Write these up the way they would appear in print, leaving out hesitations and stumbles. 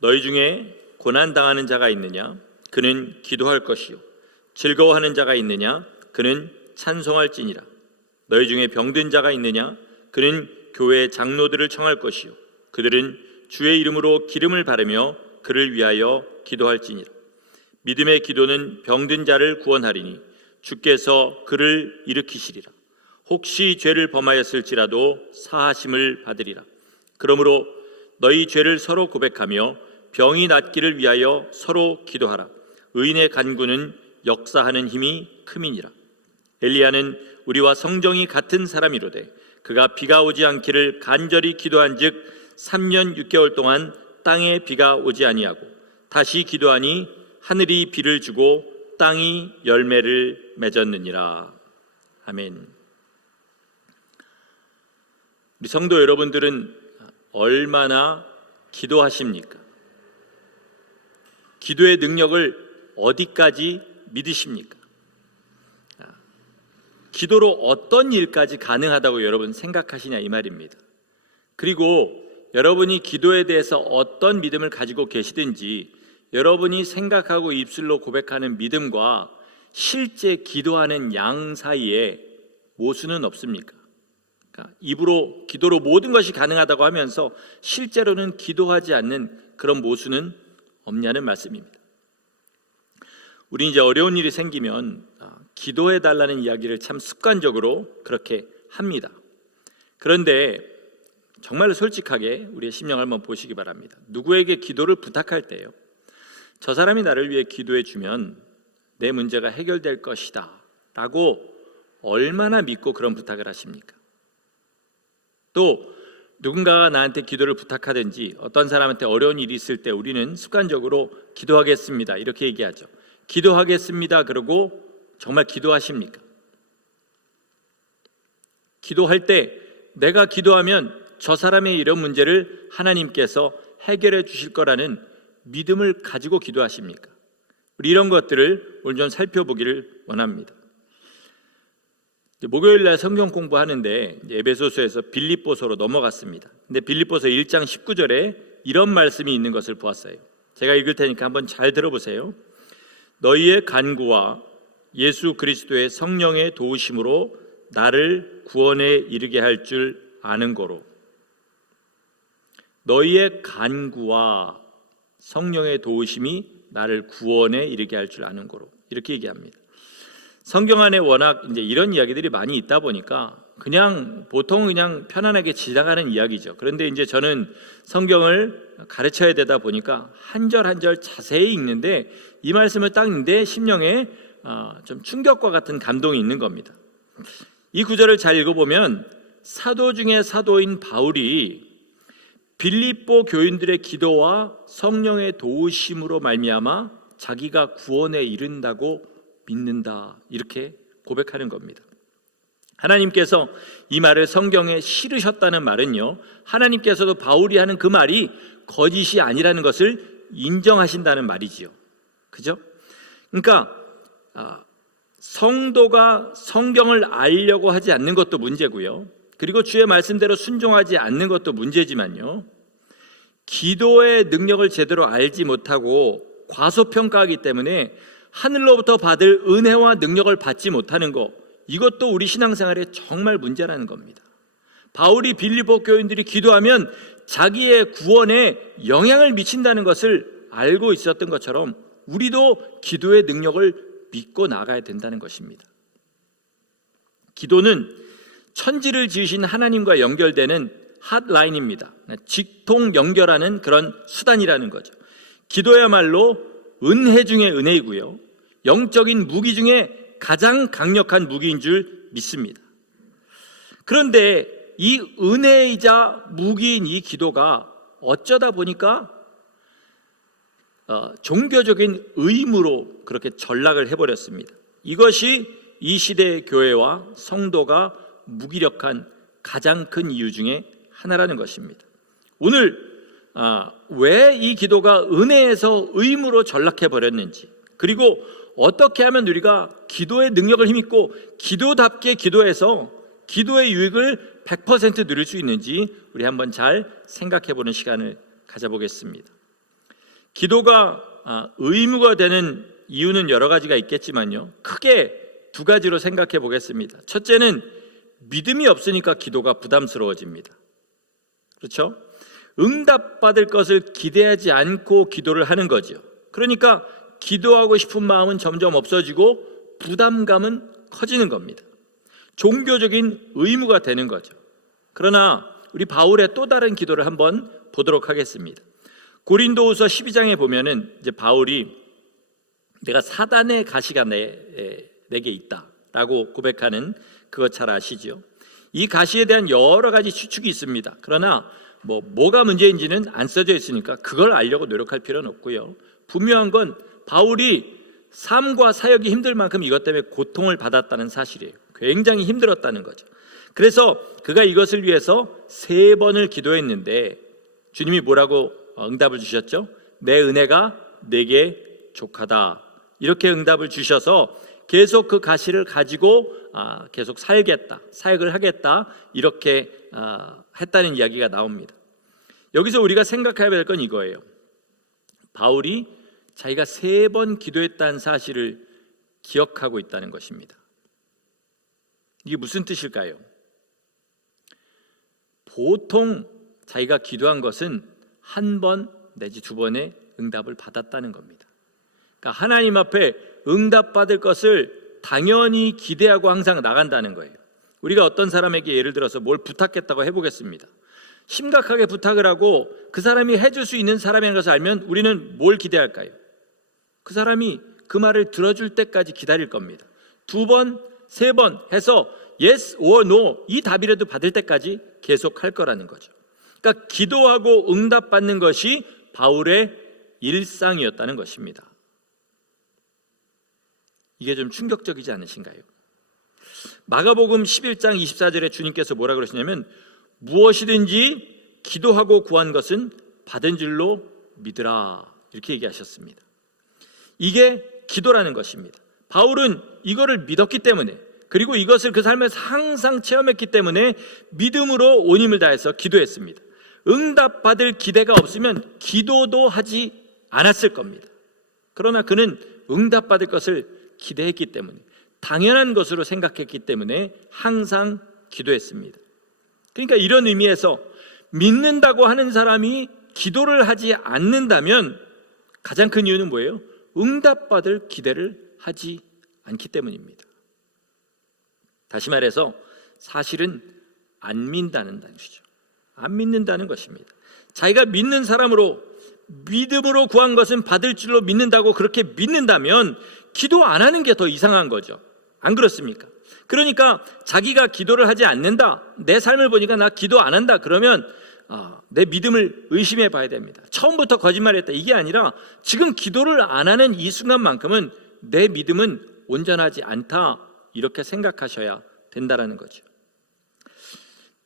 너희 중에 고난당하는 자가 있느냐? 그는 기도할 것이요. 즐거워하는 자가 있느냐? 그는 찬송할지니라. 너희 중에 병든 자가 있느냐? 그는 교회 장로들을 청할 것이요. 그들은 주의 이름으로 기름을 바르며 그를 위하여 기도할지니라. 믿음의 기도는 병든 자를 구원하리니 주께서 그를 일으키시리라. 혹시 죄를 범하였을지라도 사하심을 받으리라. 그러므로 너희 죄를 서로 고백하며 병이 낫기를 위하여 서로 기도하라. 의인의 간구는 역사하는 힘이 큼이니라. 엘리야는 우리와 성정이 같은 사람이로되 그가 비가 오지 않기를 간절히 기도한즉 3년 6개월 동안 땅에 비가 오지 아니하고 다시 기도하니 하늘이 비를 주고 땅이 열매를 맺었느니라. 아멘. 우리 성도 여러분들은 얼마나 기도하십니까? 기도의 능력을 어디까지 믿으십니까? 기도로 어떤 일까지 가능하다고 여러분 생각하시냐 이 말입니다. 그리고 여러분이 기도에 대해서 어떤 믿음을 가지고 계시든지 여러분이 생각하고 입술로 고백하는 믿음과 실제 기도하는 양 사이에 모순은 없습니까? 그러니까 입으로 기도로 모든 것이 가능하다고 하면서 실제로는 기도하지 않는 그런 모순은 없냐는 말씀입니다. 우리 이제 어려운 일이 생기면 기도해 달라는 이야기를 참 습관적으로 그렇게 합니다. 그런데 정말 솔직하게 우리의 심령을 한번 보시기 바랍니다. 누구에게 기도를 부탁할 때요, 저 사람이 나를 위해 기도해 주면 내 문제가 해결될 것이다 라고 얼마나 믿고 그런 부탁을 하십니까? 또 누군가가 나한테 기도를 부탁하든지 어떤 사람한테 어려운 일이 있을 때 우리는 습관적으로 기도하겠습니다 이렇게 얘기하죠. 기도하겠습니다 그러고 정말 기도하십니까? 기도할 때 내가 기도하면 저 사람의 이런 문제를 하나님께서 해결해 주실 거라는 믿음을 가지고 기도하십니까? 우리 이런 것들을 오늘 좀 살펴보기를 원합니다. 목요일날 성경 공부하는데 에베소서에서 빌립보서로 넘어갔습니다. 근데 빌립보서 1장 19절에 이런 말씀이 있는 것을 보았어요. 제가 읽을 테니까 한번 잘 들어보세요. 너희의 간구와 예수 그리스도의 성령의 도우심으로 나를 구원에 이르게 할 줄 아는 거로. 너희의 간구와 성령의 도우심이 나를 구원에 이르게 할 줄 아는 거로. 이렇게 얘기합니다. 성경 안에 워낙 이제 이런 이야기들이 많이 있다 보니까 보통은 그냥 편안하게 지나가는 이야기죠. 그런데 이제 저는 성경을 가르쳐야 되다 보니까 한 절 한 절 자세히 읽는데 이 말씀을 딱 내 심령에 좀 충격과 같은 감동이 있는 겁니다. 이 구절을 잘 읽어보면 사도 중에 사도인 바울이 빌립보 교인들의 기도와 성령의 도우심으로 말미암아 자기가 구원에 이른다고 믿는다 이렇게 고백하는 겁니다. 하나님께서 이 말을 성경에 실으셨다는 말은요, 하나님께서도 바울이 하는 그 말이 거짓이 아니라는 것을 인정하신다는 말이지요. 그죠? 그러니까 성도가 성경을 알려고 하지 않는 것도 문제고요, 그리고 주의 말씀대로 순종하지 않는 것도 문제지만요, 기도의 능력을 제대로 알지 못하고 과소평가하기 때문에 하늘로부터 받을 은혜와 능력을 받지 못하는 것, 이것도 우리 신앙생활에 정말 문제라는 겁니다. 바울이 빌립보 교인들이 기도하면 자기의 구원에 영향을 미친다는 것을 알고 있었던 것처럼 우리도 기도의 능력을 믿고 나가야 된다는 것입니다. 기도는 천지를 지으신 하나님과 연결되는 핫라인입니다. 직통 연결하는 그런 수단이라는 거죠. 기도야말로 은혜 중에 은혜이고요, 영적인 무기 중에 가장 강력한 무기인 줄 믿습니다. 그런데 이 은혜이자 무기인 이 기도가 어쩌다 보니까 종교적인 의무로 그렇게 전락을 해버렸습니다. 이것이 이 시대의 교회와 성도가 무기력한 가장 큰 이유 중에 하나라는 것입니다. 오늘 왜 이 기도가 은혜에서 의무로 전락해버렸는지, 그리고 어떻게 하면 우리가 기도의 능력을 힘입고 기도답게 기도해서 기도의 유익을 100% 누릴 수 있는지 우리 한번 잘 생각해보는 시간을 가져보겠습니다. 기도가 의무가 되는 이유는 여러 가지가 있겠지만요, 크게 두 가지로 생각해 보겠습니다. 첫째는 믿음이 없으니까 기도가 부담스러워집니다. 그렇죠? 응답받을 것을 기대하지 않고 기도를 하는 거죠. 그러니까 기도하고 싶은 마음은 점점 없어지고 부담감은 커지는 겁니다. 종교적인 의무가 되는 거죠. 그러나 우리 바울의 또 다른 기도를 한번 보도록 하겠습니다. 고린도후서 12장에 보면은 이제 바울이 내가 사단의 가시가 내게 있다라고 고백하는 그거 잘 아시죠? 이 가시에 대한 여러 가지 추측이 있습니다. 그러나 뭐가 문제인지는 안 써져 있으니까 그걸 알려고 노력할 필요는 없고요. 분명한 건 바울이 삶과 사역이 힘들 만큼 이것 때문에 고통을 받았다는 사실이에요. 굉장히 힘들었다는 거죠. 그래서 그가 이것을 위해서 3번을 기도했는데 주님이 뭐라고 응답을 주셨죠? 내 은혜가 내게 족하다, 이렇게 응답을 주셔서 계속 그 가시를 가지고 계속 살겠다, 사역을 하겠다, 이렇게 했다는 이야기가 나옵니다. 여기서 우리가 생각해야 될 건 이거예요. 바울이 자기가 3번 기도했다는 사실을 기억하고 있다는 것입니다. 이게 무슨 뜻일까요? 보통 자기가 기도한 것은 1번 내지 2번의 응답을 받았다는 겁니다. 그러니까 하나님 앞에 응답받을 것을 당연히 기대하고 항상 나간다는 거예요. 우리가 어떤 사람에게 예를 들어서 뭘 부탁했다고 해보겠습니다. 심각하게 부탁을 하고 그 사람이 해줄 수 있는 사람이라는 것을 알면 우리는 뭘 기대할까요? 그 사람이 그 말을 들어줄 때까지 기다릴 겁니다. 2번, 3번 해서 yes or no 이 답이라도 받을 때까지 계속 할 거라는 거죠. 그러니까 기도하고 응답받는 것이 바울의 일상이었다는 것입니다. 이게 좀 충격적이지 않으신가요? 마가복음 11장 24절에 주님께서 뭐라 그러시냐면 무엇이든지 기도하고 구한 것은 받은 줄로 믿으라, 이렇게 얘기하셨습니다. 이게 기도라는 것입니다. 바울은 이거를 믿었기 때문에, 그리고 이것을 그 삶에서 항상 체험했기 때문에 믿음으로 온 힘을 다해서 기도했습니다. 응답받을 기대가 없으면 기도도 하지 않았을 겁니다. 그러나 그는 응답받을 것을 기대했기 때문에, 당연한 것으로 생각했기 때문에 항상 기도했습니다. 그러니까 이런 의미에서 믿는다고 하는 사람이 기도를 하지 않는다면 가장 큰 이유는 뭐예요? 응답받을 기대를 하지 않기 때문입니다. 다시 말해서 사실은 안 믿는다는 것이죠. 안 믿는다는 것입니다. 자기가 믿는 사람으로 믿음으로 구한 것은 받을 줄로 믿는다고 그렇게 믿는다면 기도 안 하는 게 더 이상한 거죠. 안 그렇습니까? 그러니까 자기가 기도를 하지 않는다, 내 삶을 보니까 나 기도 안 한다, 그러면 내 믿음을 의심해 봐야 됩니다. 처음부터 거짓말했다, 이게 아니라 지금 기도를 안 하는 이 순간만큼은 내 믿음은 온전하지 않다, 이렇게 생각하셔야 된다라는 거죠.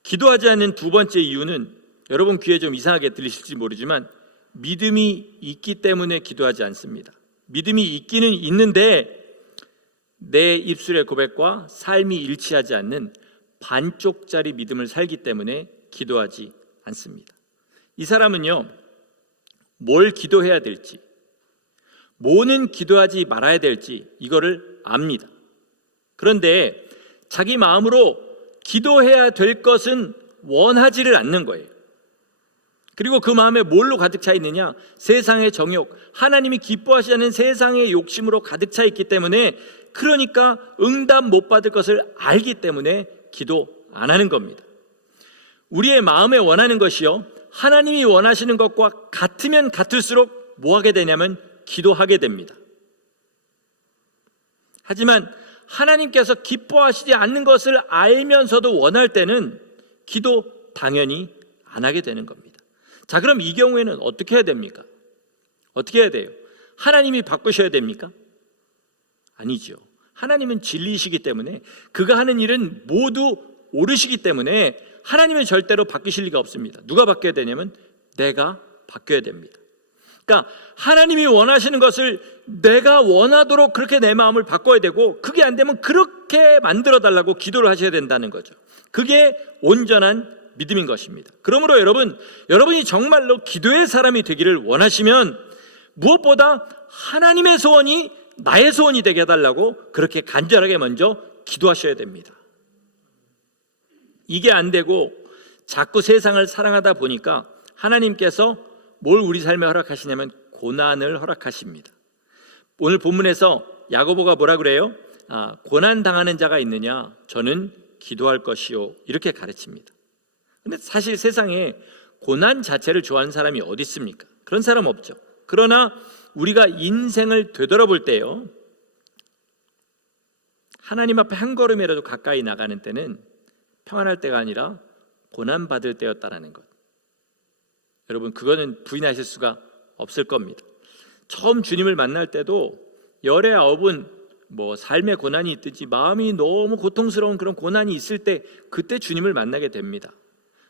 기도하지 않는 두 번째 이유는 여러분 귀에 좀 이상하게 들리실지 모르지만 믿음이 있기 때문에 기도하지 않습니다. 믿음이 있기는 있는데 내 입술의 고백과 삶이 일치하지 않는 반쪽짜리 믿음을 살기 때문에 기도하지 않습니다. 이 사람은요, 뭘 기도해야 될지, 뭐는 기도하지 말아야 될지 이거를 압니다. 그런데 자기 마음으로 기도해야 될 것은 원하지를 않는 거예요. 그리고 그 마음에 뭘로 가득 차 있느냐? 세상의 정욕, 하나님이 기뻐하시지 않는 세상의 욕심으로 가득 차 있기 때문에, 그러니까 응답 못 받을 것을 알기 때문에 기도 안 하는 겁니다. 우리의 마음에 원하는 것이요, 하나님이 원하시는 것과 같으면 같을수록 뭐 하게 되냐면 기도하게 됩니다. 하지만 하나님께서 기뻐하시지 않는 것을 알면서도 원할 때는 기도 당연히 안 하게 되는 겁니다. 자, 그럼 이 경우에는 어떻게 해야 됩니까? 어떻게 해야 돼요? 하나님이 바꾸셔야 됩니까? 아니죠. 하나님은 진리이시기 때문에, 그가 하는 일은 모두 옳으시기 때문에 하나님은 절대로 바뀌실 리가 없습니다. 누가 바뀌어야 되냐면 내가 바뀌어야 됩니다. 그러니까 하나님이 원하시는 것을 내가 원하도록 그렇게 내 마음을 바꿔야 되고, 그게 안 되면 그렇게 만들어 달라고 기도를 하셔야 된다는 거죠. 그게 온전한 믿음인 것입니다. 그러므로 여러분이 정말로 기도의 사람이 되기를 원하시면 무엇보다 하나님의 소원이 나의 소원이 되게 해달라고 그렇게 간절하게 먼저 기도하셔야 됩니다. 이게 안 되고 자꾸 세상을 사랑하다 보니까 하나님께서 뭘 우리 삶에 허락하시냐면 고난을 허락하십니다. 오늘 본문에서 야고보가 뭐라 그래요? 고난 당하는 자가 있느냐? 저는 기도할 것이요, 이렇게 가르칩니다. 근데 사실 세상에 고난 자체를 좋아하는 사람이 어디 있습니까? 그런 사람 없죠. 그러나 우리가 인생을 되돌아볼 때요, 하나님 앞에 한 걸음이라도 가까이 나가는 때는 평안할 때가 아니라 고난받을 때였다라는 것, 여러분 그거는 부인하실 수가 없을 겁니다. 처음 주님을 만날 때도 열의 아홉은 삶의 고난이 있든지 마음이 너무 고통스러운 그런 고난이 있을 때 그때 주님을 만나게 됩니다.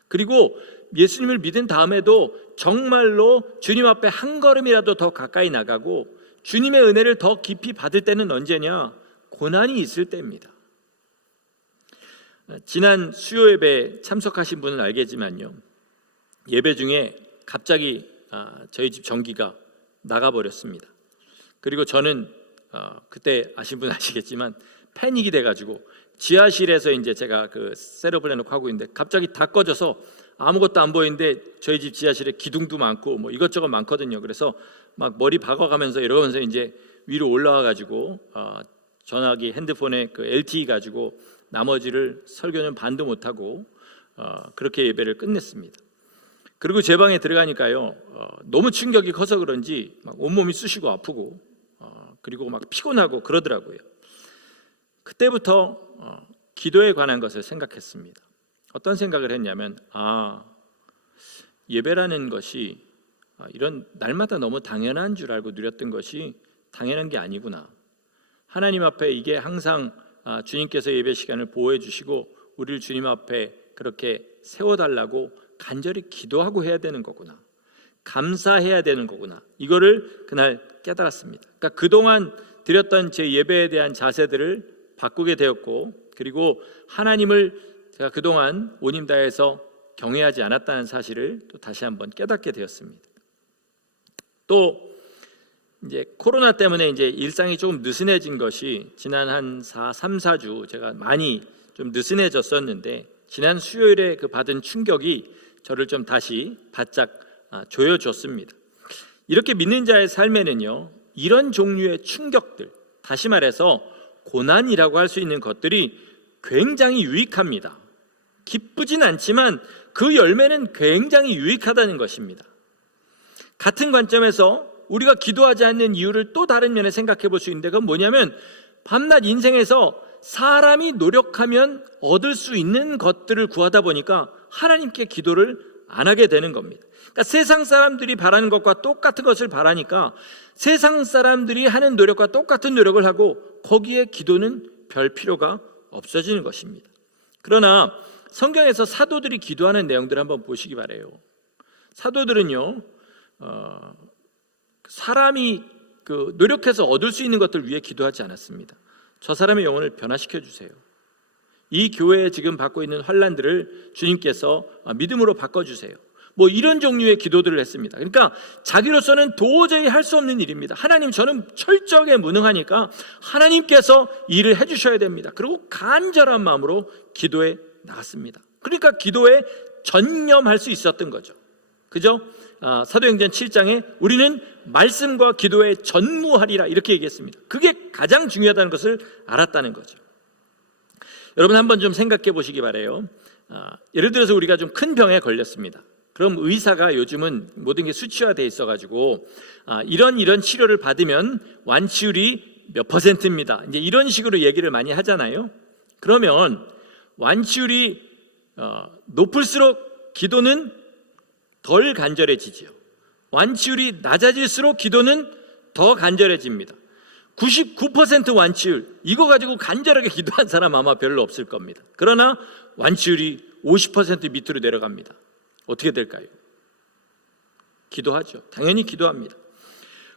그리고 예수님을 믿은 다음에도 정말로 주님 앞에 한 걸음이라도 더 가까이 나가고 주님의 은혜를 더 깊이 받을 때는 언제냐? 고난이 있을 때입니다. 지난 수요 예배 참석하신 분은 알겠지만요, 예배 중에 갑자기 저희 집 전기가 나가버렸습니다. 그리고 저는 그때 아신 분 아시겠지만 패닉이 돼가지고 지하실에서 이제 제가 그 셋업을 해놓고 하고 있는데 갑자기 다 꺼져서 아무것도 안 보이는데 저희 집 지하실에 기둥도 많고 이것저것 많거든요. 그래서 막 머리 박아가면서 이러면서 이제 위로 올라와가지고 전화기 핸드폰에 그 LTE 가지고 나머지를 설교는 반도 못하고 그렇게 예배를 끝냈습니다. 그리고 제 방에 들어가니까요, 너무 충격이 커서 그런지 막 온몸이 쑤시고 아프고 그리고 막 피곤하고 그러더라고요. 그때부터 기도에 관한 것을 생각했습니다. 어떤 생각을 했냐면 예배라는 것이 이런 날마다 너무 당연한 줄 알고 누렸던 것이 당연한 게 아니구나. 하나님 앞에 이게 항상 주님께서 예배 시간을 보호해 주시고 우리를 주님 앞에 그렇게 세워달라고 간절히 기도하고 해야 되는 거구나, 감사해야 되는 거구나, 이거를 그날 깨달았습니다. 그러니까 그동안 드렸던 제 예배에 대한 자세들을 바꾸게 되었고, 그리고 하나님을 제가 그동안 온 힘 다해서 경외하지 않았다는 사실을 또 다시 한번 깨닫게 되었습니다. 또 이제 코로나 때문에 이제 일상이 조금 느슨해진 것이 지난 한 3, 4주 제가 많이 좀 느슨해졌었는데, 지난 수요일에 그 받은 충격이 저를 좀 다시 바짝 조여줬습니다. 이렇게 믿는 자의 삶에는요, 이런 종류의 충격들, 다시 말해서 고난이라고 할 수 있는 것들이 굉장히 유익합니다. 기쁘진 않지만 그 열매는 굉장히 유익하다는 것입니다. 같은 관점에서 우리가 기도하지 않는 이유를 또 다른 면에 생각해 볼 수 있는데, 그건 뭐냐면 밤낮 인생에서 사람이 노력하면 얻을 수 있는 것들을 구하다 보니까 하나님께 기도를 안 하게 되는 겁니다. 그러니까 세상 사람들이 바라는 것과 똑같은 것을 바라니까 세상 사람들이 하는 노력과 똑같은 노력을 하고 거기에 기도는 별 필요가 없어지는 것입니다. 그러나 성경에서 사도들이 기도하는 내용들을 한번 보시기 바라요. 사도들은요, 사람이 노력해서 얻을 수 있는 것들 위해 기도하지 않았습니다. 저 사람의 영혼을 변화시켜 주세요. 이 교회에 지금 받고 있는 환난들을 주님께서 믿음으로 바꿔주세요. 이런 종류의 기도들을 했습니다. 그러니까 자기로서는 도저히 할 수 없는 일입니다. 하나님, 저는 철저하게 무능하니까 하나님께서 일을 해주셔야 됩니다. 그리고 간절한 마음으로 기도에 나갔습니다. 그러니까 기도에 전념할 수 있었던 거죠. 그죠? 사도행전 7장에 우리는 말씀과 기도에 전무하리라 이렇게 얘기했습니다. 그게 가장 중요하다는 것을 알았다는 거죠. 여러분 한번 좀 생각해 보시기 바라요. 예를 들어서 우리가 좀 큰 병에 걸렸습니다. 그럼 의사가 요즘은 모든 게 수치화되어 있어가지고 이런 치료를 받으면 완치율이 몇 %입니다. 이제 이런 식으로 얘기를 많이 하잖아요. 그러면 완치율이 높을수록 기도는 덜 간절해지지요. 완치율이 낮아질수록 기도는 더 간절해집니다. 99% 완치율, 이거 가지고 간절하게 기도한 사람 아마 별로 없을 겁니다. 그러나 완치율이 50% 밑으로 내려갑니다. 어떻게 될까요? 기도하죠. 당연히 기도합니다.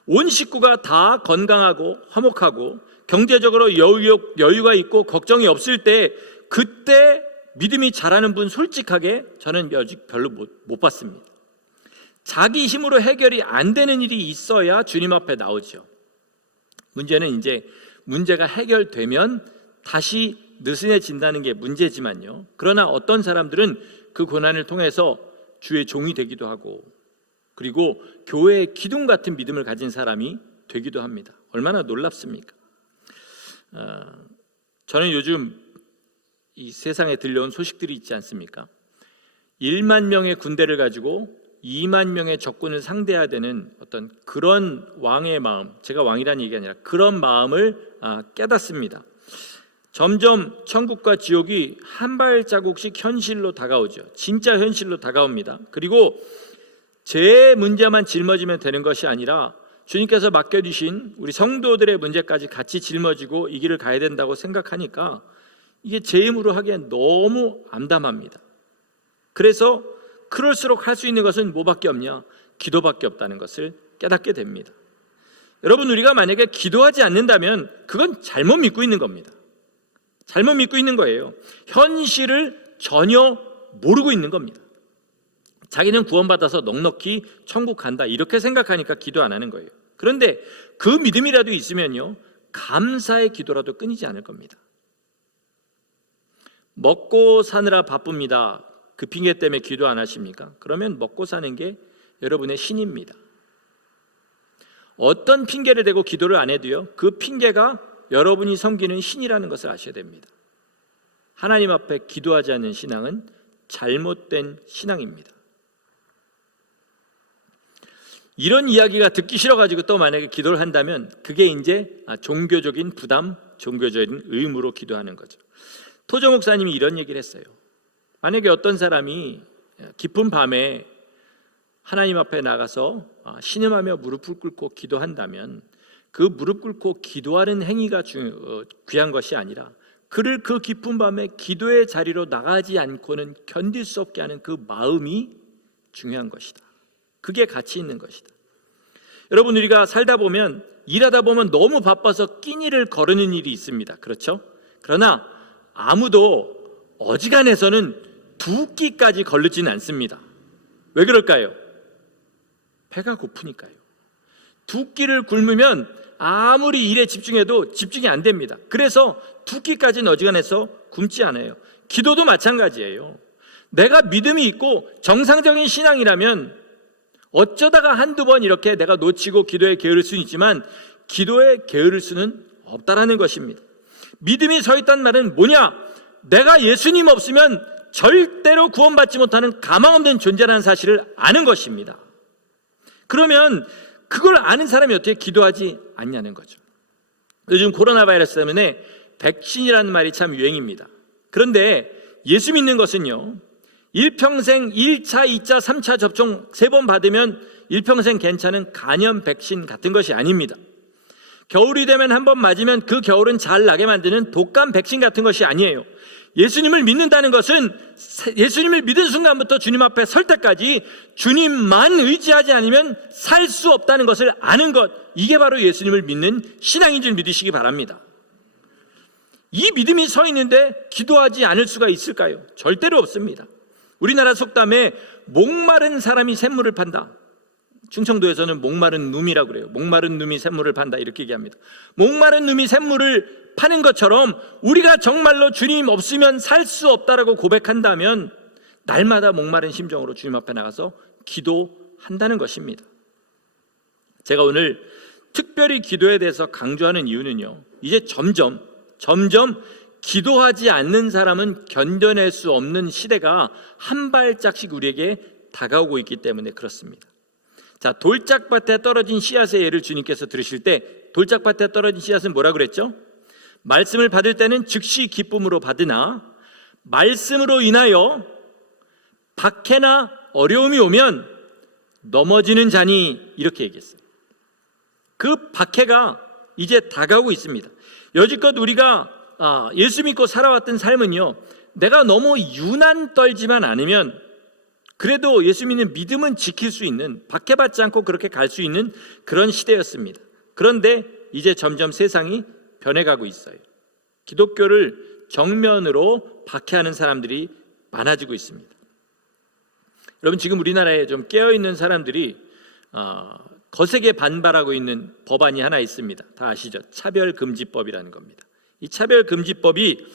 온 식구가 다 건강하고 화목하고 경제적으로 여유가 있고 걱정이 없을 때, 그때 믿음이 자라는 분 솔직하게 저는 아직 별로 못 봤습니다. 자기 힘으로 해결이 안 되는 일이 있어야 주님 앞에 나오죠. 문제는 이제 문제가 해결되면 다시 느슨해진다는 게 문제지만요. 그러나 어떤 사람들은 그 고난을 통해서 주의 종이 되기도 하고, 그리고 교회의 기둥 같은 믿음을 가진 사람이 되기도 합니다. 얼마나 놀랍습니까? 저는 요즘 이 세상에 들려온 소식들이 있지 않습니까? 1만 명의 군대를 가지고 2만 명의 적군을 상대해야 되는 어떤 그런 왕의 마음, 제가 왕이라는 얘기가 아니라 그런 마음을 깨닫습니다. 점점 천국과 지옥이 한 발자국씩 현실로 다가오죠. 진짜 현실로 다가옵니다. 그리고 제 문제만 짊어지면 되는 것이 아니라 주님께서 맡겨주신 우리 성도들의 문제까지 같이 짊어지고 이 길을 가야 된다고 생각하니까 이게 제 힘으로 하기엔 너무 암담합니다. 그래서 그럴수록 할 수 있는 것은 뭐밖에 없냐? 기도밖에 없다는 것을 깨닫게 됩니다. 여러분, 우리가 만약에 기도하지 않는다면 그건 잘못 믿고 있는 겁니다. 잘못 믿고 있는 거예요. 현실을 전혀 모르고 있는 겁니다. 자기는 구원받아서 넉넉히 천국 간다 이렇게 생각하니까 기도 안 하는 거예요. 그런데 그 믿음이라도 있으면요, 감사의 기도라도 끊이지 않을 겁니다. 먹고 사느라 바쁩니다. 그 핑계 때문에 기도 안 하십니까? 그러면 먹고 사는 게 여러분의 신입니다. 어떤 핑계를 대고 기도를 안 해도요, 그 핑계가 여러분이 섬기는 신이라는 것을 아셔야 됩니다. 하나님 앞에 기도하지 않는 신앙은 잘못된 신앙입니다. 이런 이야기가 듣기 싫어가지고 또 만약에 기도를 한다면 그게 이제 종교적인 부담, 종교적인 의무로 기도하는 거죠. 토저 목사님이 이런 얘기를 했어요. 만약에 어떤 사람이 깊은 밤에 하나님 앞에 나가서 신음하며 무릎을 꿇고 기도한다면 그 무릎 꿇고 기도하는 행위가 귀한 것이 아니라 그를 그 깊은 밤에 기도의 자리로 나가지 않고는 견딜 수 없게 하는 그 마음이 중요한 것이다. 그게 가치 있는 것이다. 여러분, 우리가 살다 보면 일하다 보면 너무 바빠서 끼니를 거르는 일이 있습니다. 그렇죠? 그러나 아무도 어지간해서는 2끼까지 거르지는 않습니다. 왜 그럴까요? 배가 고프니까요. 2끼를 굶으면 아무리 일에 집중해도 집중이 안 됩니다. 그래서 2끼까지는 어지간해서 굶지 않아요. 기도도 마찬가지예요. 내가 믿음이 있고 정상적인 신앙이라면 어쩌다가 한두 번 이렇게 내가 놓치고 기도에 게으를 수는 있지만 기도에 게으를 수는 없다라는 것입니다. 믿음이 서 있다는 말은 뭐냐? 내가 예수님 없으면 절대로 구원받지 못하는 가망 없는 존재라는 사실을 아는 것입니다. 그러면 그걸 아는 사람이 어떻게 기도하지 않냐는 거죠. 요즘 코로나 바이러스 때문에 백신이라는 말이 참 유행입니다. 그런데 예수 믿는 것은요, 일평생 1차, 2차, 3차 접종 3번 받으면 일평생 괜찮은 간염 백신 같은 것이 아닙니다. 겨울이 되면 한 번 맞으면 그 겨울은 잘 나게 만드는 독감 백신 같은 것이 아니에요. 예수님을 믿는다는 것은 예수님을 믿은 순간부터 주님 앞에 설 때까지 주님만 의지하지 않으면 살 수 없다는 것을 아는 것, 이게 바로 예수님을 믿는 신앙인 줄 믿으시기 바랍니다. 이 믿음이 서 있는데 기도하지 않을 수가 있을까요? 절대로 없습니다. 우리나라 속담에 목마른 사람이 샘물을 판다. 충청도에서는 목마른 놈이라고 그래요. 목마른 놈이 샘물을 판다 이렇게 얘기합니다. 목마른 놈이 샘물을 파는 것처럼 우리가 정말로 주님 없으면 살 수 없다라고 고백한다면 날마다 목마른 심정으로 주님 앞에 나가서 기도한다는 것입니다. 제가 오늘 특별히 기도에 대해서 강조하는 이유는요, 이제 점점 기도하지 않는 사람은 견뎌낼 수 없는 시대가 한 발짝씩 우리에게 다가오고 있기 때문에 그렇습니다. 자, 돌짝밭에 떨어진 씨앗의 예를 주님께서 들으실 때 돌짝밭에 떨어진 씨앗은 뭐라 그랬죠? 말씀을 받을 때는 즉시 기쁨으로 받으나 말씀으로 인하여 박해나 어려움이 오면 넘어지는 자니, 이렇게 얘기했어요. 그 박해가 이제 다가오고 있습니다. 여지껏 우리가 예수 믿고 살아왔던 삶은요, 내가 너무 유난 떨지만 않으면 그래도 예수 믿는 믿음은 지킬 수 있는, 박해받지 않고 그렇게 갈 수 있는 그런 시대였습니다. 그런데 이제 점점 세상이 변해가고 있어요. 기독교를 정면으로 박해하는 사람들이 많아지고 있습니다. 여러분 지금 우리나라에 좀 깨어있는 사람들이 거세게 반발하고 있는 법안이 하나 있습니다. 다 아시죠? 차별금지법이라는 겁니다. 이 차별금지법이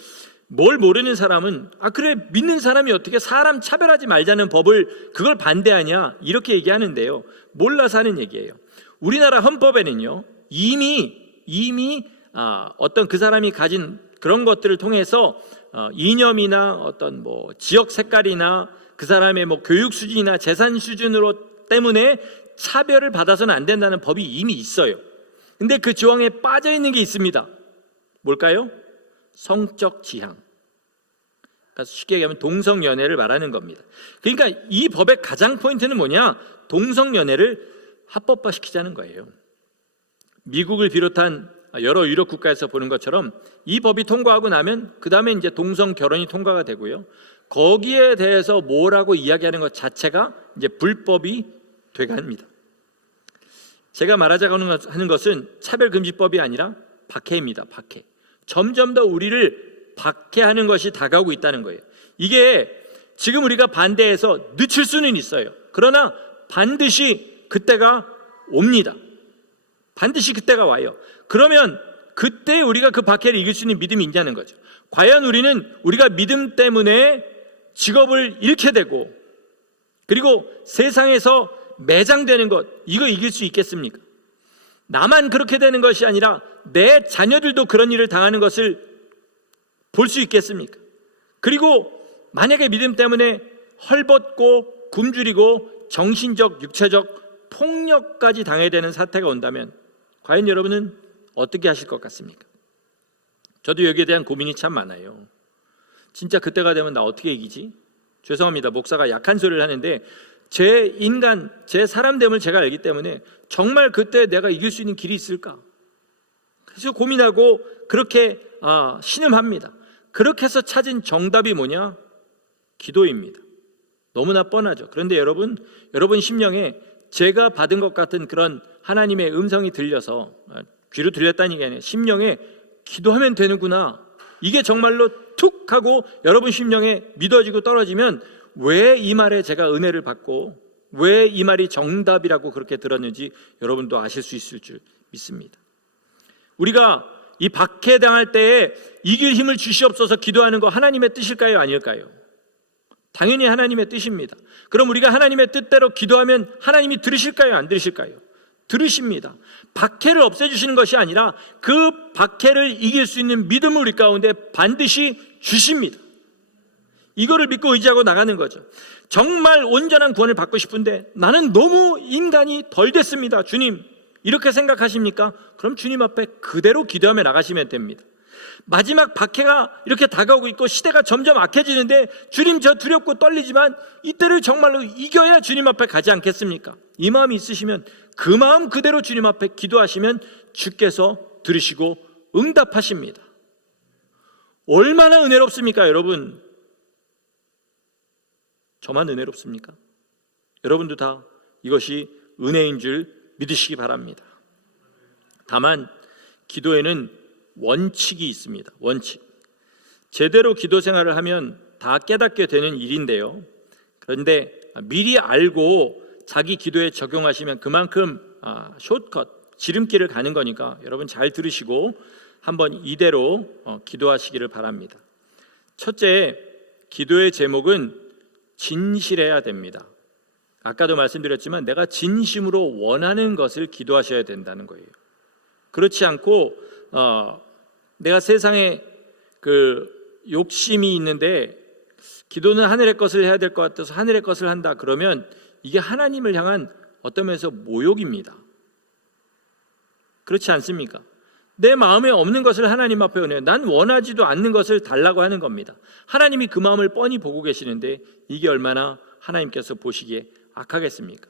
뭘 모르는 사람은 그래 믿는 사람이 어떻게 사람 차별하지 말자는 법을 그걸 반대하냐 이렇게 얘기하는데요. 몰라서 하는 얘기예요. 우리나라 헌법에는요 이미 어떤 그 사람이 가진 그런 것들을 통해서 이념이나 어떤 뭐 지역 색깔이나 그 사람의 뭐 교육 수준이나 재산 수준으로 때문에 차별을 받아서는 안 된다는 법이 이미 있어요. 근데 그 조항에 빠져 있는 게 있습니다. 뭘까요? 성적 지향. 그러니까 쉽게 얘기하면 동성연애를 말하는 겁니다. 그러니까 이 법의 가장 포인트는 뭐냐? 동성연애를 합법화시키자는 거예요. 미국을 비롯한 여러 유럽 국가에서 보는 것처럼 이 법이 통과하고 나면 그 다음에 이제 동성 결혼이 통과가 되고요. 거기에 대해서 뭐라고 이야기하는 것 자체가 이제 불법이 돼갑니다. 제가 말하자고 하는 것은 차별금지법이 아니라 박해입니다. 박해. 점점 더 우리를 박해하는 것이 다가오고 있다는 거예요. 이게 지금 우리가 반대해서 늦출 수는 있어요. 그러나 반드시 그때가 옵니다. 반드시 그때가 와요. 그러면 그때 우리가 그 박해를 이길 수 있는 믿음이 있냐는 거죠. 과연 우리가 믿음 때문에 직업을 잃게 되고 그리고 세상에서 매장되는 것 이거 이길 수 있겠습니까? 나만 그렇게 되는 것이 아니라 내 자녀들도 그런 일을 당하는 것을 볼 수 있겠습니까? 그리고 만약에 믿음 때문에 헐벗고 굶주리고 정신적, 육체적 폭력까지 당해야 되는 사태가 온다면 과연 여러분은 어떻게 하실 것 같습니까? 저도 여기에 대한 고민이 참 많아요. 진짜 그때가 되면 나 어떻게 이기지? 죄송합니다. 목사가 약한 소리를 하는데 제 사람됨을 제가 알기 때문에 정말 그때 내가 이길 수 있는 길이 있을까? 그래서 고민하고 그렇게 신음합니다. 그렇게 해서 찾은 정답이 뭐냐? 기도입니다. 너무나 뻔하죠. 그런데 여러분 심령에 제가 받은 것 같은 그런 하나님의 음성이 들려서 귀로 들렸다는 게 아니라 심령에 기도하면 되는구나. 이게 정말로 툭 하고 여러분 심령에 믿어지고 떨어지면 왜 이 말에 제가 은혜를 받고 왜 이 말이 정답이라고 그렇게 들었는지 여러분도 아실 수 있을 줄 믿습니다. 우리가 이 박해당할 때에 이길 힘을 주시옵소서 기도하는 거 하나님의 뜻일까요? 아닐까요? 당연히 하나님의 뜻입니다. 그럼 우리가 하나님의 뜻대로 기도하면 하나님이 들으실까요? 안 들으실까요? 들으십니다. 박해를 없애주시는 것이 아니라 그 박해를 이길 수 있는 믿음을 우리 가운데 반드시 주십니다. 이거를 믿고 의지하고 나가는 거죠. 정말 온전한 구원을 받고 싶은데 나는 너무 인간이 덜 됐습니다. 주님, 이렇게 생각하십니까? 그럼 주님 앞에 그대로 기도하며 나가시면 됩니다. 마지막 박해가 이렇게 다가오고 있고 시대가 점점 악해지는데 주님 저 두렵고 떨리지만 이때를 정말로 이겨야 주님 앞에 가지 않겠습니까? 이 마음이 있으시면 그 마음 그대로 주님 앞에 기도하시면 주께서 들으시고 응답하십니다. 얼마나 은혜롭습니까 여러분? 저만 은혜롭습니까? 여러분도 다 이것이 은혜인 줄 믿으시기 바랍니다. 다만 기도에는 원칙이 있습니다. 원칙. 제대로 기도 생활을 하면 다 깨닫게 되는 일인데요. 그런데 미리 알고 자기 기도에 적용하시면 그만큼 숏컷, 지름길을 가는 거니까 여러분 잘 들으시고 한번 이대로 기도하시기를 바랍니다. 첫째, 기도의 제목은 진실해야 됩니다. 아까도 말씀드렸지만 내가 진심으로 원하는 것을 기도하셔야 된다는 거예요. 그렇지 않고 내가 세상에 그 욕심이 있는데 기도는 하늘의 것을 해야 될 것 같아서 하늘의 것을 한다 그러면 이게 하나님을 향한 어떤 면에서 모욕입니다. 그렇지 않습니까? 내 마음에 없는 것을 하나님 앞에 원해요. 난 원하지도 않는 것을 달라고 하는 겁니다. 하나님이 그 마음을 뻔히 보고 계시는데 이게 얼마나 하나님께서 보시기에 악하겠습니까?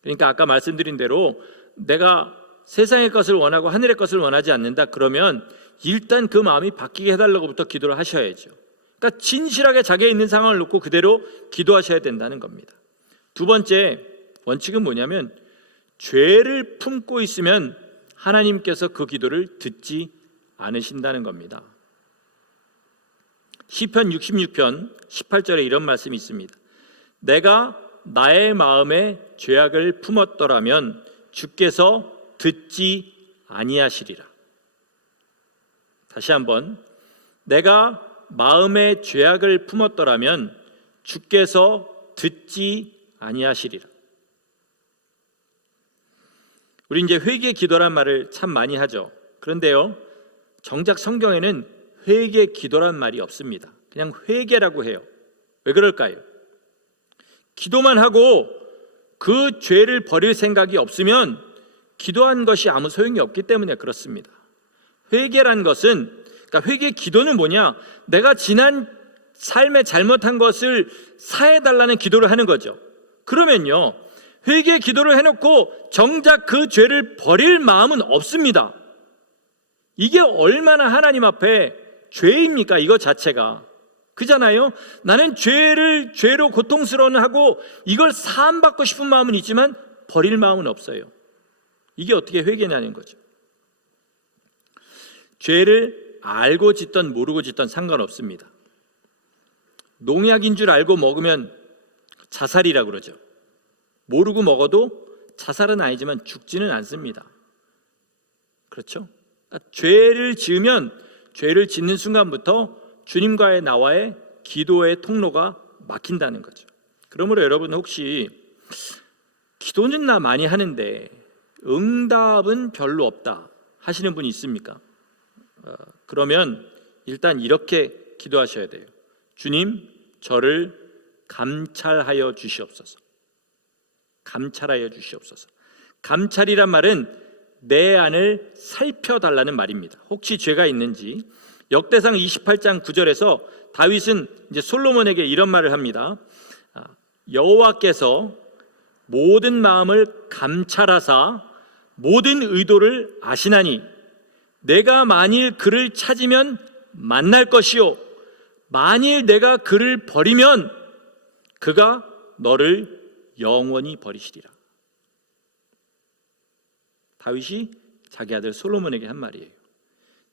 그러니까 아까 말씀드린 대로 내가 세상의 것을 원하고 하늘의 것을 원하지 않는다 그러면 일단 그 마음이 바뀌게 해달라고부터 기도를 하셔야죠. 그러니까 진실하게 자기에 있는 상황을 놓고 그대로 기도하셔야 된다는 겁니다. 두 번째 원칙은 뭐냐면 죄를 품고 있으면 하나님께서 그 기도를 듣지 않으신다는 겁니다. 시편 66편 18절에 이런 말씀이 있습니다. 내가 나의 마음에 죄악을 품었더라면 주께서 듣지 아니하시리라. 다시 한번, 내가 마음에 죄악을 품었더라면 주께서 듣지 아니하시리라. 우리 이제 회개 기도란 말을 참 많이 하죠. 그런데요, 정작 성경에는 회개 기도란 말이 없습니다. 그냥 회개라고 해요. 왜 그럴까요? 기도만 하고 그 죄를 버릴 생각이 없으면 기도한 것이 아무 소용이 없기 때문에 그렇습니다. 회개란 것은, 그러니까 회개 기도는 뭐냐? 내가 지난 삶에 잘못한 것을 사해달라는 기도를 하는 거죠. 그러면요, 회개 기도를 해놓고 정작 그 죄를 버릴 마음은 없습니다. 이게 얼마나 하나님 앞에 죄입니까? 이거 자체가. 그잖아요. 나는 죄로 고통스러워하고 이걸 사함받고 싶은 마음은 있지만 버릴 마음은 없어요. 이게 어떻게 회개냐는 거죠. 죄를 알고 짓던 모르고 짓던 상관없습니다. 농약인 줄 알고 먹으면 자살이라고 그러죠. 모르고 먹어도 자살은 아니지만 죽지는 않습니다. 그렇죠? 그러니까 죄를 지으면 죄를 짓는 순간부터 주님과의 나와의 기도의 통로가 막힌다는 거죠. 그러므로 여러분, 혹시 기도는 나 많이 하는데 응답은 별로 없다 하시는 분이 있습니까? 그러면 일단 이렇게 기도하셔야 돼요. 주님, 저를 감찰하여 주시옵소서. 감찰하여 주시옵소서. 감찰이란 말은 내 안을 살펴달라는 말입니다. 혹시 죄가 있는지. 역대상 28장 9절에서 다윗은 이제 솔로몬에게 이런 말을 합니다. 여호와께서 모든 마음을 감찰하사 모든 의도를 아시나니 내가 만일 그를 찾으면 만날 것이요 만일 내가 그를 버리면 그가 너를 영원히 버리시리라. 다윗이 자기 아들 솔로몬에게 한 말이에요.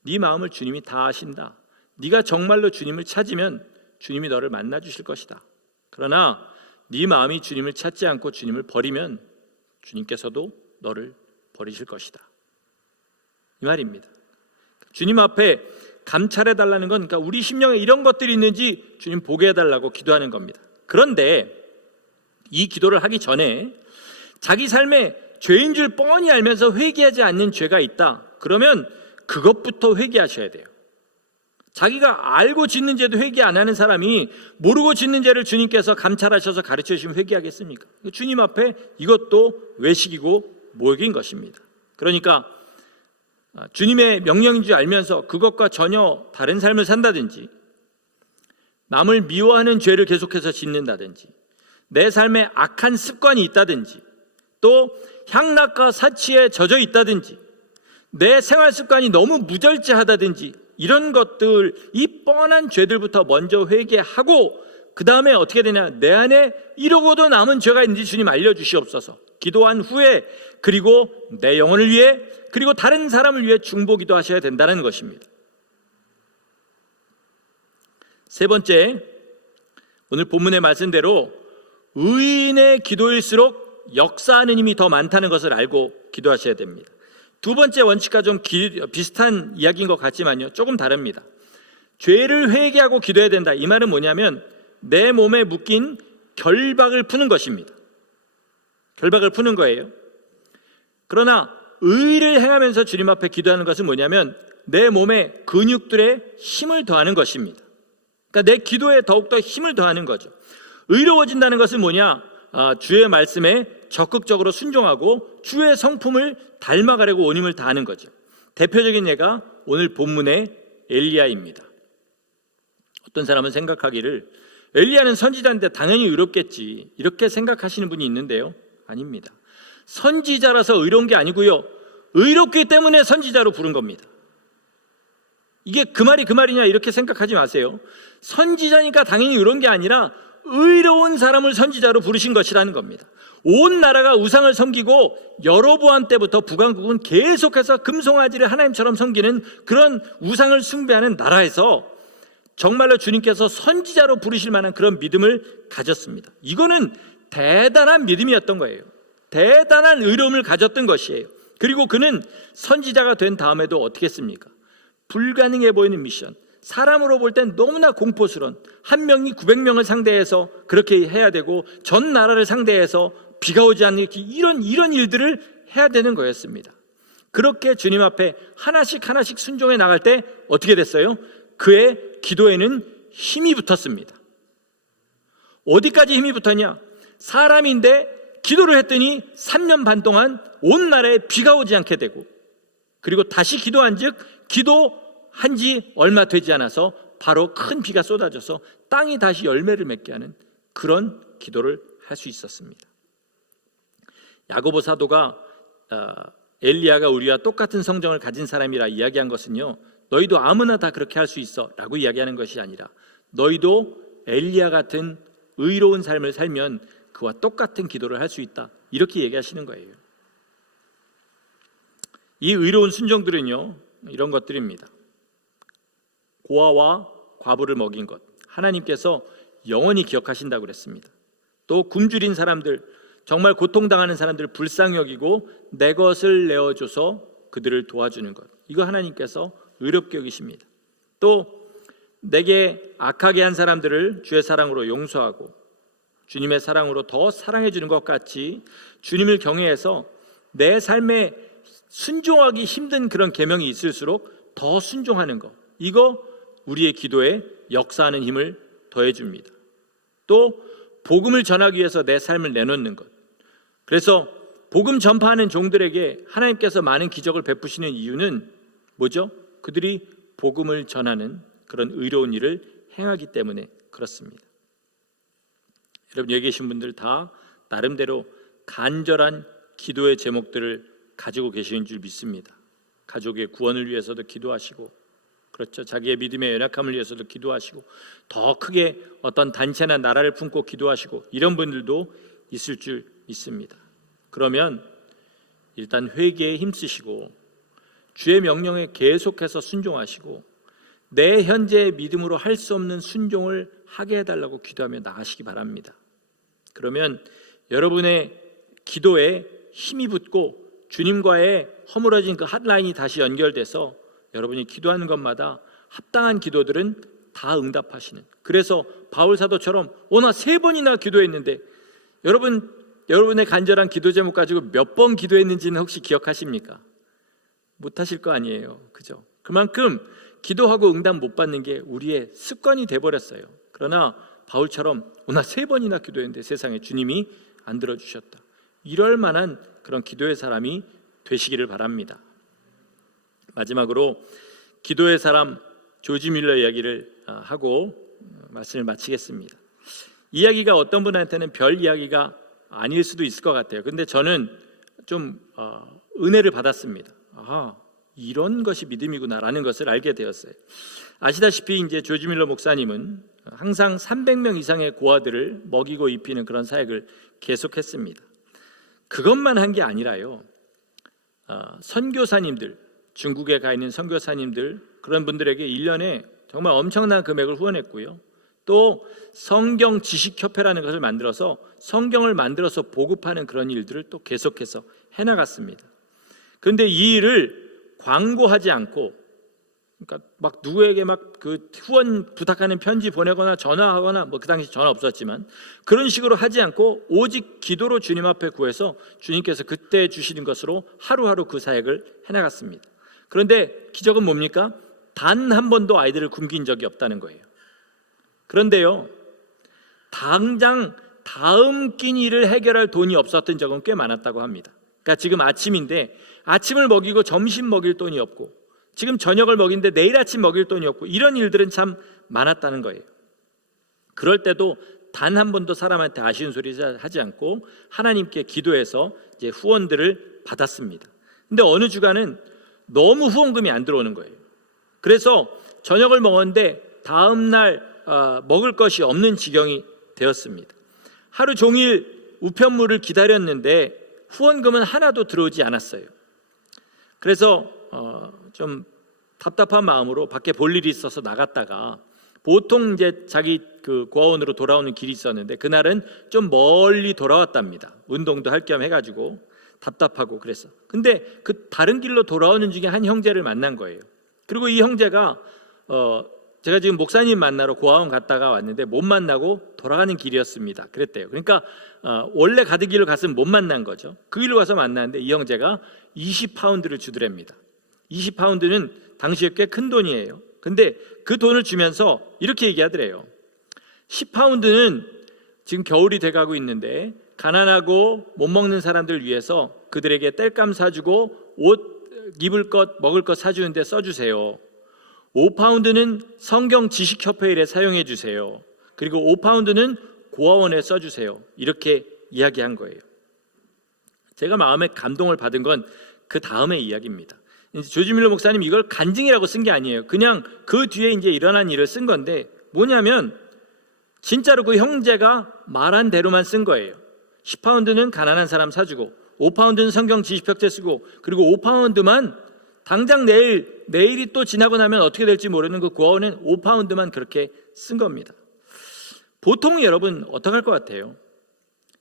네 마음을 주님이 다 아신다. 네가 정말로 주님을 찾으면 주님이 너를 만나 주실 것이다. 그러나 네 마음이 주님을 찾지 않고 주님을 버리면 주님께서도 너를 버리실 것이다. 이 말입니다. 주님 앞에 감찰해달라는 건, 그러니까 우리 심령에 이런 것들이 있는지 주님 보게 해달라고 기도하는 겁니다. 그런데 이 기도를 하기 전에 자기 삶에 죄인 줄 뻔히 알면서 회개하지 않는 죄가 있다. 그러면 그것부터 회개하셔야 돼요. 자기가 알고 짓는 죄도 회개 안 하는 사람이 모르고 짓는 죄를 주님께서 감찰하셔서 가르쳐 주시면 회개하겠습니까? 주님 앞에 이것도 외식이고 모욕인 것입니다. 그러니까 주님의 명령인 줄 알면서 그것과 전혀 다른 삶을 산다든지, 남을 미워하는 죄를 계속해서 짓는다든지, 내 삶에 악한 습관이 있다든지, 또 향락과 사치에 젖어 있다든지, 내 생활 습관이 너무 무절제하다든지, 이런 것들, 이 뻔한 죄들부터 먼저 회개하고 그 다음에 어떻게 되냐, 내 안에 이러고도 남은 죄가 있는지 주님 알려주시옵소서. 기도한 후에, 그리고 내 영혼을 위해, 그리고 다른 사람을 위해 중보기도 하셔야 된다는 것입니다. 세 번째, 오늘 본문의 말씀대로 의인의 기도일수록 역사하는 힘이 더 많다는 것을 알고 기도하셔야 됩니다. 두 번째 원칙과 좀 비슷한 이야기인 것 같지만요, 조금 다릅니다. 죄를 회개하고 기도해야 된다. 이 말은 뭐냐면 내 몸에 묶인 결박을 푸는 것입니다. 결박을 푸는 거예요. 그러나 의를 행하면서 주님 앞에 기도하는 것은 뭐냐면 내 몸에 근육들의 힘을 더하는 것입니다. 그러니까 내 기도에 더욱더 힘을 더하는 거죠. 의로워진다는 것은 뭐냐? 주의 말씀에 적극적으로 순종하고 주의 성품을 닮아가려고 온 힘을 다하는 거죠. 대표적인 예가 오늘 본문의 엘리야입니다. 어떤 사람은 생각하기를 엘리야는 선지자인데 당연히 의롭겠지, 이렇게 생각하시는 분이 있는데요, 아닙니다. 선지자라서 의로운 게 아니고요, 의롭기 때문에 선지자로 부른 겁니다. 이게 그 말이 그 말이냐 이렇게 생각하지 마세요. 선지자니까 당연히 의로운 게 아니라 의로운 사람을 선지자로 부르신 것이라는 겁니다. 온 나라가 우상을 섬기고 여로보암 때부터 북왕국은 계속해서 금송아지를 하나님처럼 섬기는 그런 우상을 숭배하는 나라에서 정말로 주님께서 선지자로 부르실 만한 그런 믿음을 가졌습니다. 이거는 대단한 믿음이었던 거예요. 대단한 의로움을 가졌던 것이에요. 그리고 그는 선지자가 된 다음에도 어떻게 했습니까? 불가능해 보이는 미션, 사람으로 볼 땐 너무나 공포스러운, 한 명이 900명을 상대해서 그렇게 해야 되고 전 나라를 상대해서 비가 오지 않는 이런 일들을 해야 되는 거였습니다. 그렇게 주님 앞에 하나씩 하나씩 순종해 나갈 때 어떻게 됐어요? 그의 기도에는 힘이 붙었습니다. 어디까지 힘이 붙었냐? 사람인데 기도를 했더니 3년 반 동안 온 나라에 비가 오지 않게 되고, 그리고 다시 기도한 즉 기도한 지 얼마 되지 않아서 바로 큰 비가 쏟아져서 땅이 다시 열매를 맺게 하는 그런 기도를 할 수 있었습니다. 야고보 사도가 엘리야가 우리와 똑같은 성정을 가진 사람이라 이야기한 것은요, 너희도 아무나 다 그렇게 할 수 있어 라고 이야기하는 것이 아니라 너희도 엘리야 같은 의로운 삶을 살면 그와 똑같은 기도를 할 수 있다, 이렇게 얘기하시는 거예요. 이 의로운 순종들은요, 이런 것들입니다. 고아와 과부를 먹인 것, 하나님께서 영원히 기억하신다고 그랬습니다. 또 굶주린 사람들, 정말 고통당하는 사람들을 불쌍히 여기고 내 것을 내어줘서 그들을 도와주는 것, 이거 하나님께서 의롭게 여기십니다. 또 내게 악하게 한 사람들을 주의 사랑으로 용서하고 주님의 사랑으로 더 사랑해 주는 것 같이 주님을 경외해서 내 삶에 순종하기 힘든 그런 계명이 있을수록 더 순종하는 것, 이거 우리의 기도에 역사하는 힘을 더해 줍니다. 또 복음을 전하기 위해서 내 삶을 내놓는 것, 그래서 복음 전파하는 종들에게 하나님께서 많은 기적을 베푸시는 이유는 뭐죠? 그들이 복음을 전하는 그런 의로운 일을 행하기 때문에 그렇습니다. 여러분, 여기 계신 분들 다 나름대로 간절한 기도의 제목들을 가지고 계시는 줄 믿습니다. 가족의 구원을 위해서도 기도하시고, 그렇죠, 자기의 믿음의 연약함을 위해서도 기도하시고, 더 크게 어떤 단체나 나라를 품고 기도하시고, 이런 분들도 있을 줄 믿습니다. 그러면 일단 회개에 힘쓰시고 주의 명령에 계속해서 순종하시고 내 현재의 믿음으로 할 수 없는 순종을 하게 해달라고 기도하며 나가시기 바랍니다. 그러면 여러분의 기도에 힘이 붙고 주님과의 허물어진 그 핫라인이 다시 연결돼서 여러분이 기도하는 것마다 합당한 기도들은 다 응답하시는, 그래서 바울 사도처럼 나 3번이나 기도했는데, 여러분의 간절한 기도 제목 가지고 몇 번 기도했는지는 혹시 기억하십니까? 못하실 거 아니에요, 그죠? 그만큼 기도하고 응답 못 받는 게 우리의 습관이 돼버렸어요. 그러나 바울처럼 나 3번이나 기도했는데 세상에 주님이 안 들어주셨다, 이럴 만한 그런 기도의 사람이 되시기를 바랍니다. 마지막으로 기도의 사람 조지 밀러 이야기를 하고 말씀을 마치겠습니다. 이야기가 어떤 분한테는 별 이야기가 아닐 수도 있을 것 같아요. 근데 저는 좀 은혜를 받았습니다. 이런 것이 믿음이구나라는 것을 알게 되었어요. 아시다시피 이제 조지 밀러 목사님은 항상 300명 이상의 고아들을 먹이고 입히는 그런 사역을 계속했습니다. 그것만 한 게 아니라요, 선교사님들, 중국에 가 있는 선교사님들, 그런 분들에게 1년에 정말 엄청난 금액을 후원했고요. 또 성경 지식협회라는 것을 만들어서 성경을 만들어서 보급하는 그런 일들을 또 계속해서 해나갔습니다. 그런데 이 일을 광고하지 않고, 그러니까 막 누구에게 막 그 후원 부탁하는 편지 보내거나 전화하거나, 그 당시 전화 없었지만 그런 식으로 하지 않고 오직 기도로 주님 앞에 구해서 주님께서 그때 주시는 것으로 하루하루 그 사역을 해나갔습니다. 그런데 기적은 뭡니까? 단 한 번도 아이들을 굶긴 적이 없다는 거예요. 그런데요, 당장 다음 끼니를 해결할 돈이 없었던 적은 꽤 많았다고 합니다. 그러니까 지금 아침인데 아침을 먹이고 점심 먹일 돈이 없고, 지금 저녁을 먹이는데 내일 아침 먹일 돈이 없고, 이런 일들은 참 많았다는 거예요. 그럴 때도 단 한 번도 사람한테 아쉬운 소리 하지 않고 하나님께 기도해서 이제 후원들을 받았습니다. 근데 어느 주간은 너무 후원금이 안 들어오는 거예요. 그래서 저녁을 먹었는데 다음 날 먹을 것이 없는 지경이 되었습니다. 하루 종일 우편물을 기다렸는데 후원금은 하나도 들어오지 않았어요. 그래서 좀 답답한 마음으로 밖에 볼 일이 있어서 나갔다가 보통 이제 자기 그 고아원으로 돌아오는 길이 있었는데 그날은 좀 멀리 돌아왔답니다. 운동도 할 겸 해가지고 답답하고 그랬어. 근데 그 다른 길로 돌아오는 중에 한 형제를 만난 거예요. 그리고 이 형제가 제가 지금 목사님 만나러 고아원 갔다가 왔는데 못 만나고 돌아가는 길이었습니다. 그랬대요. 그러니까 원래 가던 길로 갔으면 못 만난 거죠. 그 길로 가서 만났는데 이 형제가 20파운드를 주더랍니다. 20파운드는 당시에 꽤 큰 돈이에요. 근데 그 돈을 주면서 이렇게 얘기하더래요. 10파운드는 지금 겨울이 돼가고 있는데 가난하고 못 먹는 사람들 위해서 그들에게 땔감 사주고 옷 입을 것 먹을 것 사주는데 써주세요. 5파운드는 성경 지식협회일에 사용해 주세요. 그리고 5파운드는 고아원에 써주세요. 이렇게 이야기한 거예요. 제가 마음에 감동을 받은 건 그 다음의 이야기입니다. 조지 밀러 목사님 이걸 간증이라고 쓴 게 아니에요. 그냥 그 뒤에 이제 일어난 일을 쓴 건데 뭐냐면 진짜로 그 형제가 말한 대로만 쓴 거예요. 10파운드는 가난한 사람 사주고 5파운드는 성경 지식협회 쓰고 그리고 5파운드만 당장 내일이 또 지나고 나면 어떻게 될지 모르는 그 고아원은 5파운드만 그렇게 쓴 겁니다. 보통 여러분 어떡할 것 같아요?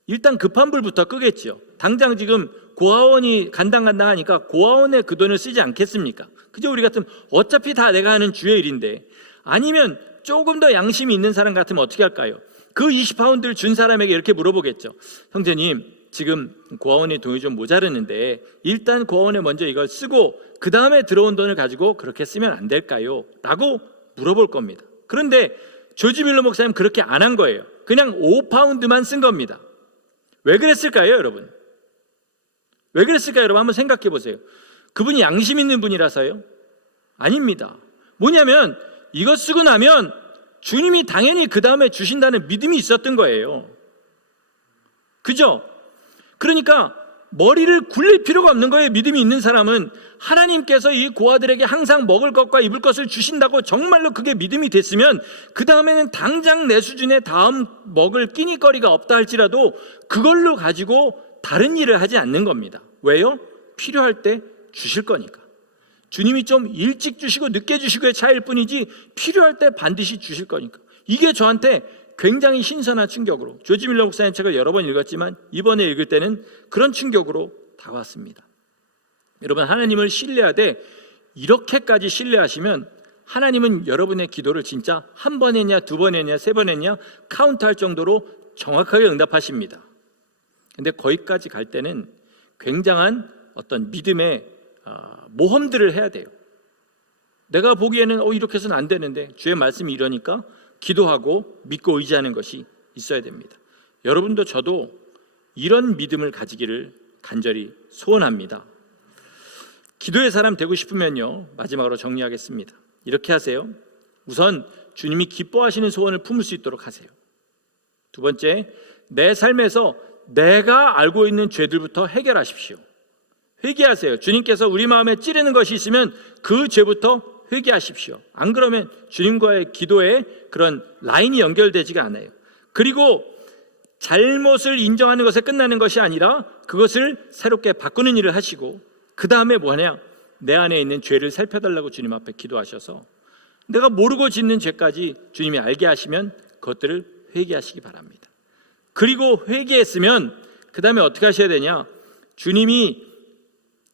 일단 급한 불부터 끄겠죠. 당장 지금 고아원이 간당간당하니까 고아원에 그 돈을 쓰지 않겠습니까? 그죠? 우리 같으면 어차피 다 내가 하는 주의 일인데. 아니면 조금 더 양심이 있는 사람 같으면 어떻게 할까요? 그 20파운드를 준 사람에게 이렇게 물어보겠죠. 형제님 지금 고아원에 돈이 좀 모자르는데 일단 고아원에 먼저 이걸 쓰고 그 다음에 들어온 돈을 가지고 그렇게 쓰면 안 될까요? 라고 물어볼 겁니다. 그런데 조지 밀러 목사님 그렇게 안 한 거예요. 그냥 5파운드만 쓴 겁니다. 왜 그랬을까요, 여러분? 왜 그랬을까요, 여러분? 한번 생각해 보세요. 그분이 양심 있는 분이라서요? 아닙니다. 뭐냐면 이거 쓰고 나면 주님이 당연히 그 다음에 주신다는 믿음이 있었던 거예요. 그죠? 그러니까 머리를 굴릴 필요가 없는 거예요. 믿음이 있는 사람은 하나님께서 이 고아들에게 항상 먹을 것과 입을 것을 주신다고 정말로 그게 믿음이 됐으면 그 다음에는 당장 내 수준에 다음 먹을 끼니거리가 없다 할지라도 그걸로 가지고 다른 일을 하지 않는 겁니다. 왜요? 필요할 때 주실 거니까. 주님이 좀 일찍 주시고 늦게 주시고의 차이일 뿐이지 필요할 때 반드시 주실 거니까. 이게 저한테 굉장히 신선한 충격으로, 조지 밀러 목사님 책을 여러 번 읽었지만 이번에 읽을 때는 그런 충격으로 다가왔습니다. 여러분, 하나님을 신뢰하되 이렇게까지 신뢰하시면 하나님은 여러분의 기도를 진짜 한 번 했냐, 두 번 했냐, 세 번 했냐 카운트할 정도로 정확하게 응답하십니다. 근데 거기까지 갈 때는 굉장한 어떤 믿음의 모험들을 해야 돼요. 내가 보기에는 이렇게 해서는 안 되는데 주의 말씀이 이러니까 기도하고 믿고 의지하는 것이 있어야 됩니다. 여러분도 저도 이런 믿음을 가지기를 간절히 소원합니다. 기도의 사람 되고 싶으면요, 마지막으로 정리하겠습니다. 이렇게 하세요. 우선 주님이 기뻐하시는 소원을 품을 수 있도록 하세요. 두 번째, 내 삶에서 내가 알고 있는 죄들부터 해결하십시오. 회개하세요. 주님께서 우리 마음에 찌르는 것이 있으면 그 죄부터 회개하십시오. 안 그러면 주님과의 기도에 그런 라인이 연결되지가 않아요. 그리고 잘못을 인정하는 것에 끝나는 것이 아니라 그것을 새롭게 바꾸는 일을 하시고 그 다음에 뭐하냐? 내 안에 있는 죄를 살펴달라고 주님 앞에 기도하셔서 내가 모르고 짓는 죄까지 주님이 알게 하시면 그것들을 회개하시기 바랍니다. 그리고 회개했으면 그 다음에 어떻게 하셔야 되냐? 주님이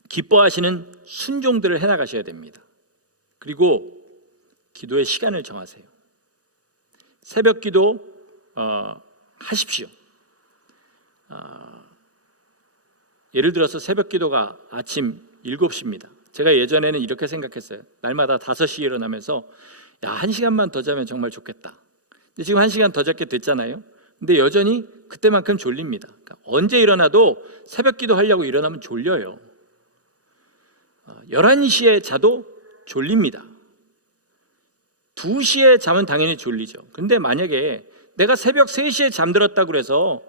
기뻐하시는 순종들을 해나가셔야 됩니다. 그리고 기도의 시간을 정하세요. 새벽 기도 하십시오. 예를 들어서 새벽 기도가 아침 7시입니다. 제가 예전에는 이렇게 생각했어요. 날마다 5시에 일어나면서 1시간만 더 자면 정말 좋겠다. 근데 지금 1시간 더 자게 됐잖아요. 근데 여전히 그때만큼 졸립니다. 그러니까 언제 일어나도 새벽 기도 하려고 일어나면 졸려요. 11시에 자도 졸립니다. 2시에 자면 당연히 졸리죠. 근데 만약에 내가 새벽 3시에 잠들었다고 해서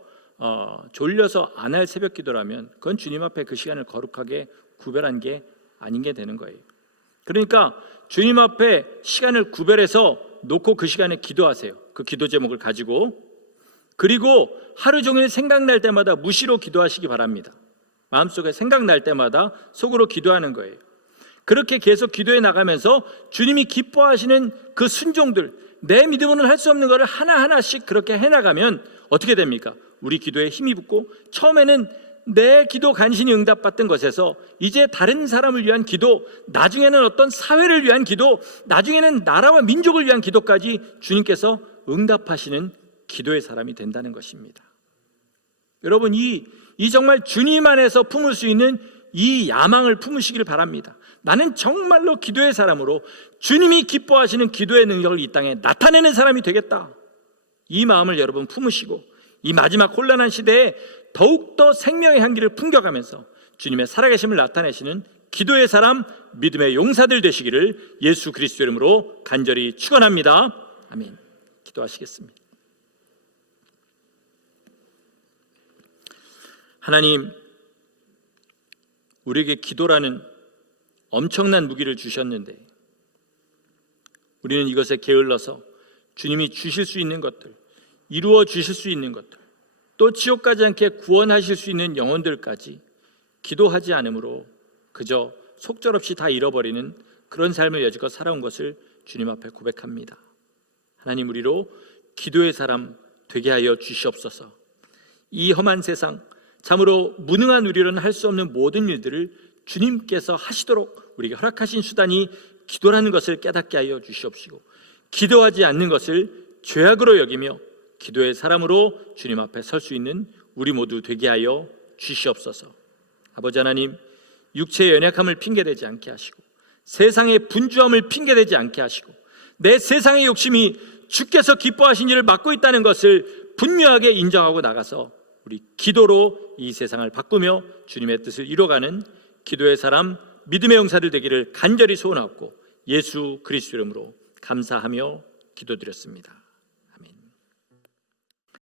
졸려서 안 할 새벽 기도라면 그건 주님 앞에 그 시간을 거룩하게 구별한 게 아닌 게 되는 거예요. 그러니까 주님 앞에 시간을 구별해서 놓고 그 시간에 기도하세요. 그 기도 제목을 가지고. 그리고 하루 종일 생각날 때마다 무시로 기도하시기 바랍니다. 마음속에 생각날 때마다 속으로 기도하는 거예요. 그렇게 계속 기도해 나가면서 주님이 기뻐하시는 그 순종들, 내 믿음으로는 할 수 없는 것을 하나하나씩 그렇게 해나가면 어떻게 됩니까? 우리 기도에 힘이 붙고 처음에는 내 기도 간신히 응답받던 것에서 이제 다른 사람을 위한 기도, 나중에는 어떤 사회를 위한 기도, 나중에는 나라와 민족을 위한 기도까지 주님께서 응답하시는 기도의 사람이 된다는 것입니다. 여러분, 이 정말 주님 안에서 품을 수 있는 이 야망을 품으시기를 바랍니다. 나는 정말로 기도의 사람으로 주님이 기뻐하시는 기도의 능력을 이 땅에 나타내는 사람이 되겠다. 이 마음을 여러분 품으시고 이 마지막 혼란한 시대에 더욱더 생명의 향기를 풍겨가면서 주님의 살아계심을 나타내시는 기도의 사람, 믿음의 용사들 되시기를 예수 그리스도 이름으로 간절히 축원합니다. 아멘. 기도하시겠습니다. 하나님, 우리에게 기도라는 엄청난 무기를 주셨는데 우리는 이것에 게을러서 주님이 주실 수 있는 것들, 이루어 주실 수 있는 것들, 또 지옥 가지 않게 구원하실 수 있는 영혼들까지 기도하지 않으므로 그저 속절없이 다 잃어버리는 그런 삶을 여지껏 살아온 것을 주님 앞에 고백합니다. 하나님, 우리로 기도의 사람 되게 하여 주시옵소서. 이 험한 세상, 참으로 무능한 우리로는 할 수 없는 모든 일들을 주님께서 하시도록 우리에게 허락하신 수단이 기도라는 것을 깨닫게 하여 주시옵시고, 기도하지 않는 것을 죄악으로 여기며 기도의 사람으로 주님 앞에 설 수 있는 우리 모두 되게 하여 주시옵소서. 아버지 하나님, 육체의 연약함을 핑계대지 않게 하시고 세상의 분주함을 핑계대지 않게 하시고 내 세상의 욕심이 주께서 기뻐하신 일을 막고 있다는 것을 분명하게 인정하고 나가서 우리 기도로 이 세상을 바꾸며 주님의 뜻을 이뤄가는 기도의 사람, 믿음의 용사들 되기를 간절히 소원하옵고 예수 그리스도 이름으로 감사하며 기도드렸습니다.